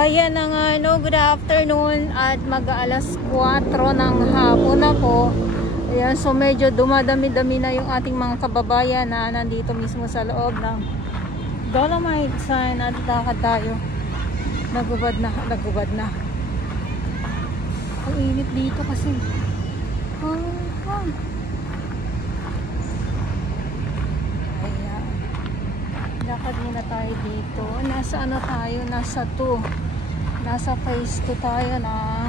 Ayan na nga, no, good afternoon at mag-alas 4 ng hapon na po. Ayan, so medyo dumadami-dami na yung ating mga kababayan na nandito mismo sa loob ng Dolomite Sign at lakad tayo. Nagubad na. Ang init dito kasi. Ayan. Lakad muna tayo dito. Nasa ano tayo? Nasa 2. Nasa phase 2 tayo na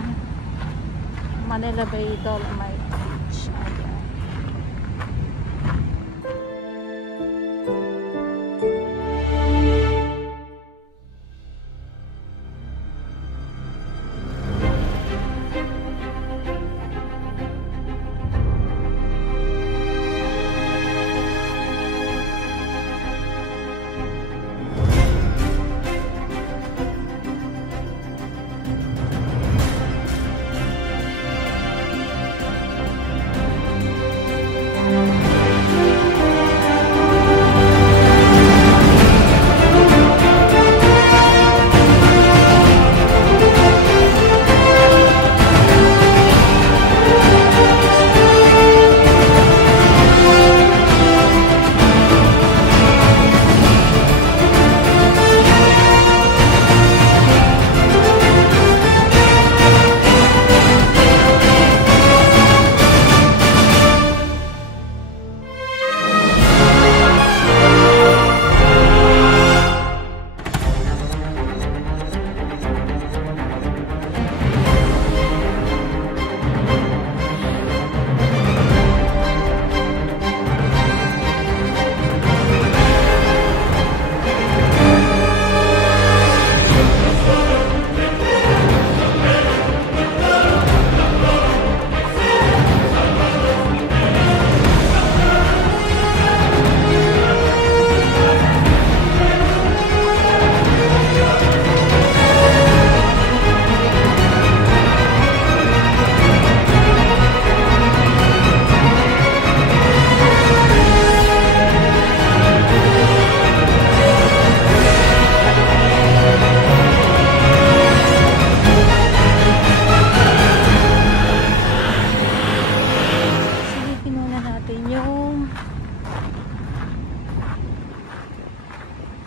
Manila Bay Dolomite Beach. Ayan.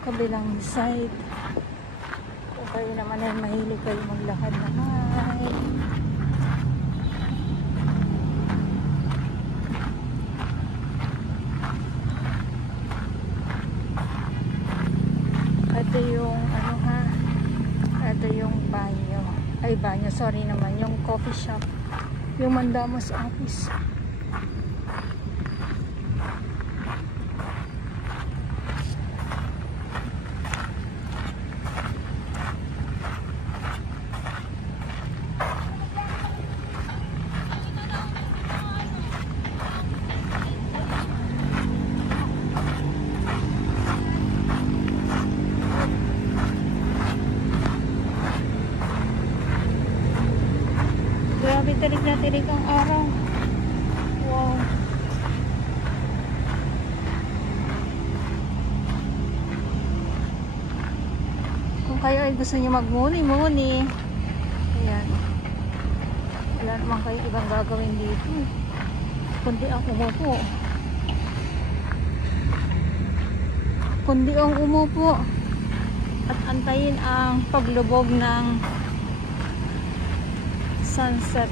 Kabilang side. Kung kayo naman ay mahilig kayo maglakad naman. Ito yung ano ha, ito yung banyo. Ay banyo, sorry naman, yung coffee shop, yung Mandamus office. Grabe, tirik na tirik ang araw. Wow. Kung kayo ay gusto nyo magmuni-muni, ayan. Wala naman kayo ibang gagawin dito. Kundi ang umupo. At antayin ang paglubog ng sunset.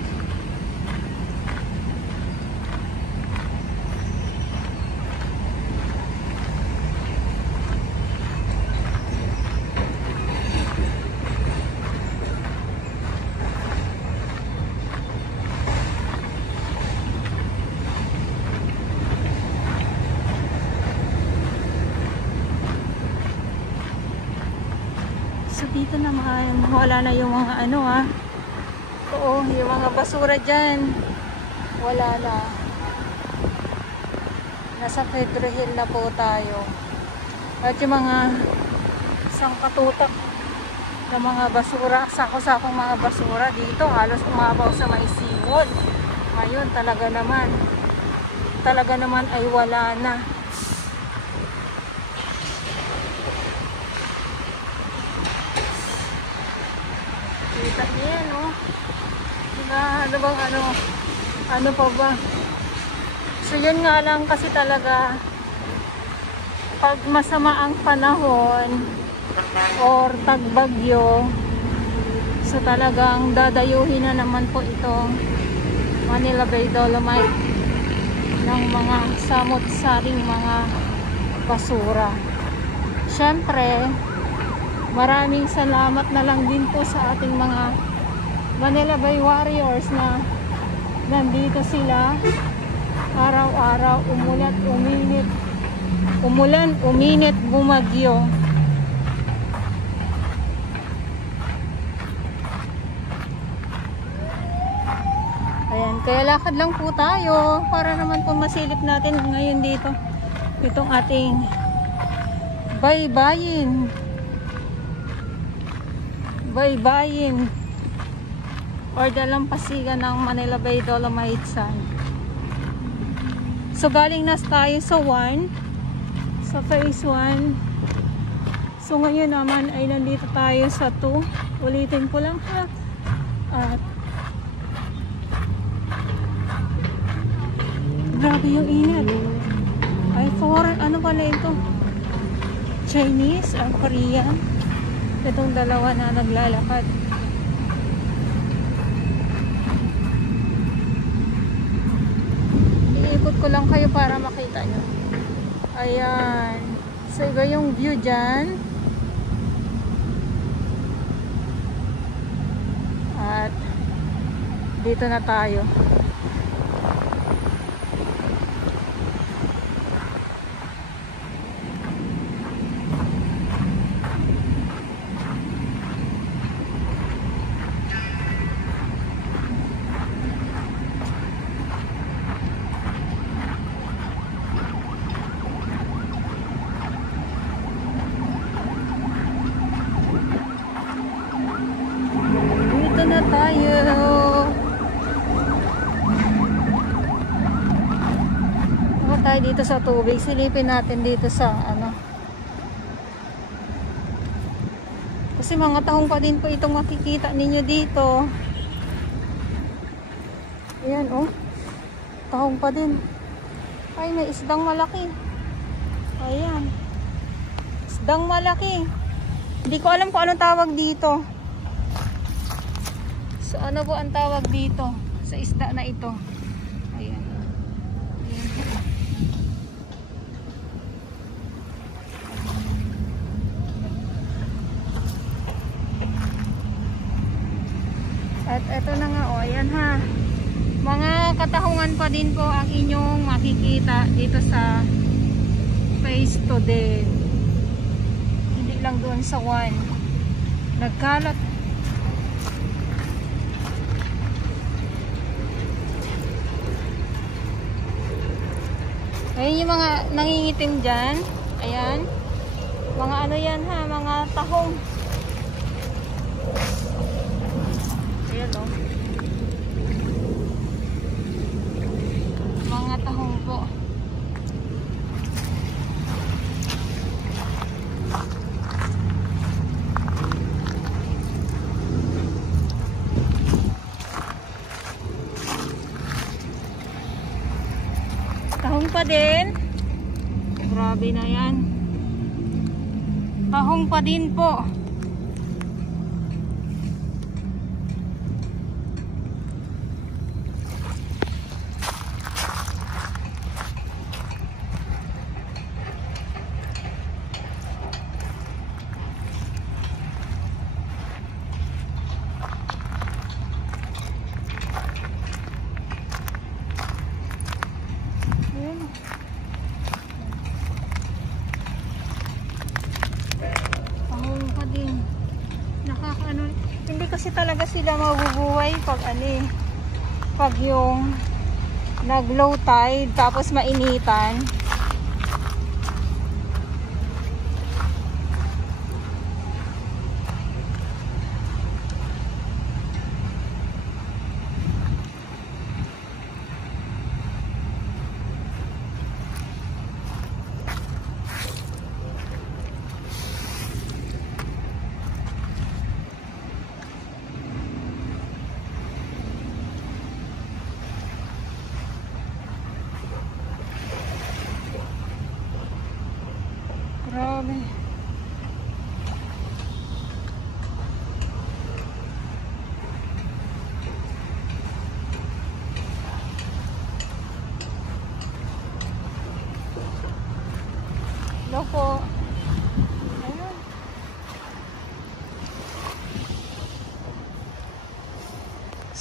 So dito naman wala na yung mga ano ha. Oo, yung mga basura dyan, wala na. Nasa Pedro Hill na po tayo. At yung mga sangkatutak na mga basura, sako-sakong mga basura dito, halos umabaw sa may seawall. Ngayon, talaga naman ay wala na. Kita niyo yan, oh. Diba, ano bang ano pa ba? So yun nga lang kasi talaga pag masama ang panahon or tagbagyo, so talagang dadayuhin na naman po itong Manila Bay Dolomite ng mga samot-saring mga basura. Siyempre, maraming salamat na lang din po sa ating mga Manila Bay Warriors na nandito sila araw-araw, umulan, uminit, bumagyo. Ayan, kaya lakad lang po tayo para naman po masilip natin ngayon dito itong ating baybayin or dalampasigan ng Manila Bay Dolomite Sand. So galing na tayo sa phase 1. So ngayon naman ay nandito tayo sa 2. Ulitin ko lang ha. At grabe yung init. Ay foreign, ano pala ito? Chinese or Korean? Itong dalawa na naglalakad. Iikot ko lang kayo para makita nyo. Ayan. So iba yung view dyan. At dito na tayo. Na tayo. Ako tayo dito sa tubig. Silipin natin dito sa kasi mga tahong pa din po itong makikita ninyo dito. Ayan oh. Tahong pa din. Ay, may isdang malaki. Ayan. Isdang malaki. Hindi ko alam kung anong tawag dito. So ano po ang tawag dito sa isda na ito? Ayan. Ayan. At eto na nga, oh, ayan ha. Mga katahungan pa din po ang inyong makikita dito sa phase 2 din. Hindi lang doon sa 1. Nagkalat. Ayan yung mga nangingitim dyan. Ayan. Mga ano yan ha, mga tahong. Ayan o. Mga tahong po. Tahong pa din. Grabe na yan. Tahong pa din po. Hindi kasi talaga sila mabubuhay pag pag yung nag low tide tapos mainitan.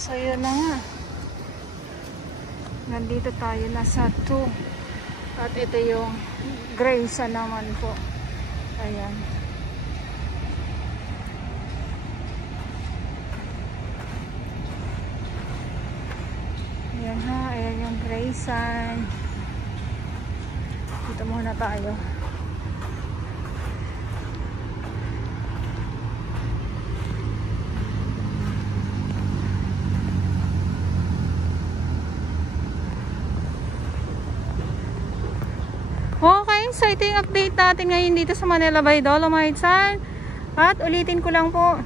So yun na nga. Nandito tayo na sa 2. At ito yung Graysa naman po. Ayan. Ayan ha. Ayan yung Graysa. Dito muna tayo. Okay, so ito yung update natin ngayon dito sa Manila Bay Dolomites. At ulitin ko lang po.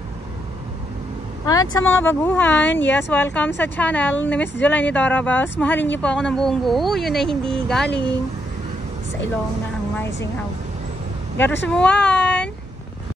At sa mga baguhan, yes, welcome sa channel ni Miss Jelani Dorabas. Mahalin niyo po ako ng buong buo. Yun ay hindi galing sa ilong ng may singaw. Garos buwan!